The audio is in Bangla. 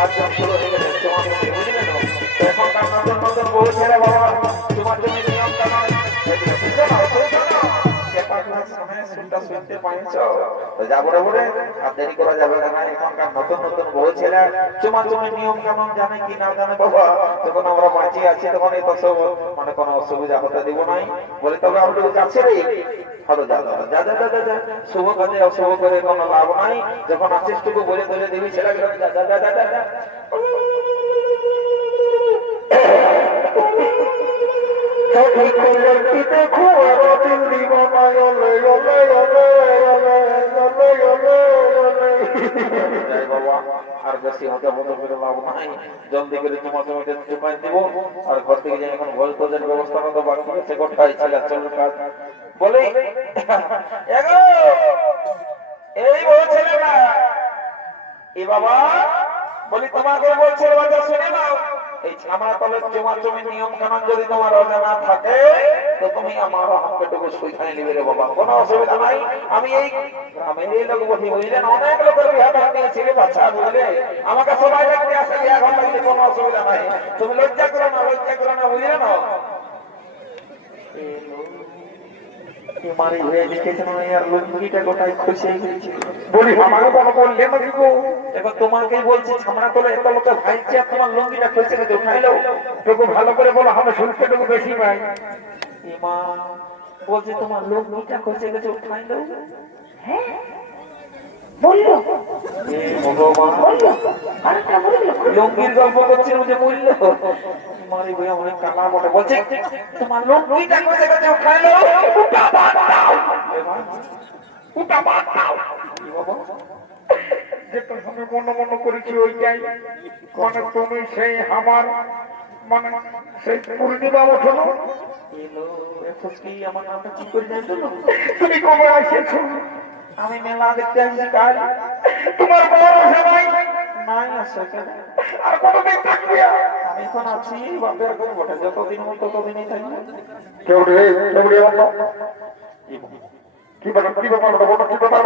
কার্যক্রম শুরু হয়ে গেছে তোমার মধ্যে, বুঝলে তো? তো এখনকার নতুন নতুন বউ ছেলে বাবা তোমার জন্য নিয়ম কানুন বুঝছো না? শুনছো না? চেপা ক্লাস সময় শুনটা শুনতে পাইছো? তো যাবো রে বলে আর দেরি করা যাবে না। এখনকার নতুন নতুন বউ ছেলে তোমার জন্য নিয়ম কানুন জানে কি না জানে বাবা, যখন আমরা বাঁচিয়ে আছি তখন এই সব মানে কোনো অসুবিধা হতে দিব নাই বলে, তবে আমরা যাচ্ছি রে হলো যা যা যা যা যা যা শুভ কাজে অশুভ করে কোনো লাভ নাই। যখন আছিস টুকু বলে বলে দিবি ছেলেগুলো যা যা যা যা যা। আর বেশি হতে হতে করে লাভ নাই, জলদি করে তোমার জমিতে চুপাই দিব। আর ঘর থেকে যে এখন ভোজ টোজের ব্যবস্থা মতো বাকি সে কোথায় ছিল চল কাজ বলে এই বলছিল না এ বাবা বলি তোমাকে বলছে বাজা শুনে নাও, এই ছামড়া তলের জমা জমি নিয়ম কানুন যদি তোমার অজানা থাকে তো তুমি আমার হাতটুকু সুইখানে নিবে রে বাবা, কোনো অসুবিধা নাই। আমি এই গ্রামের এই লোক বলি বুঝলেন, অনেক লোকের বিয়ে ভাগ নিয়েছিল বাচ্চা বুঝলে, আমাকে সবাই দেখতে আসে বিয়ে ঘর লাগলে কোনো অসুবিধা নাই। তুমি লজ্জা করো না বুঝলে না? তোমাকেই বলছি ছামড়া তোলে এত লোকের ভাইছে তোমার লুঙ্গিটা খুঁজে গেছে উঠাইলো তোকে ভালো করে বলো, আমি শুনতে টুকু বেশি পাই। মা বলছে তোমার লুঙ্গিটা খুঁজে গেছে উঠাইলো। হ্যাঁ বললো লুঙ্গির গল্প করছিল যে বলল মারি ভাই অনেক কালা বটে, বলছে তোমার লুঙ্গিটা খুঁজে গেছে উঠাইলো। যেটা আমি মনে মনে করেছি ওইটাই, মানে তুমি সেই আমার মানে সেই পূর্ণিমা ওঠো আমার নামটা কি করে জানতো? তুমি কবে আসেছো? আমি মেলা দেখতে আসছি কাল। তোমার বড় সবাই নাই আসে কেন? আর কতদিন থাকবে? আমি এখন আছি বাপের ঘরে বটে, যতদিন মতো ততদিনই থাকবে। কেউ রে কেউ রে কি ব্যাপার কি ব্যাপার কি ব্যাপার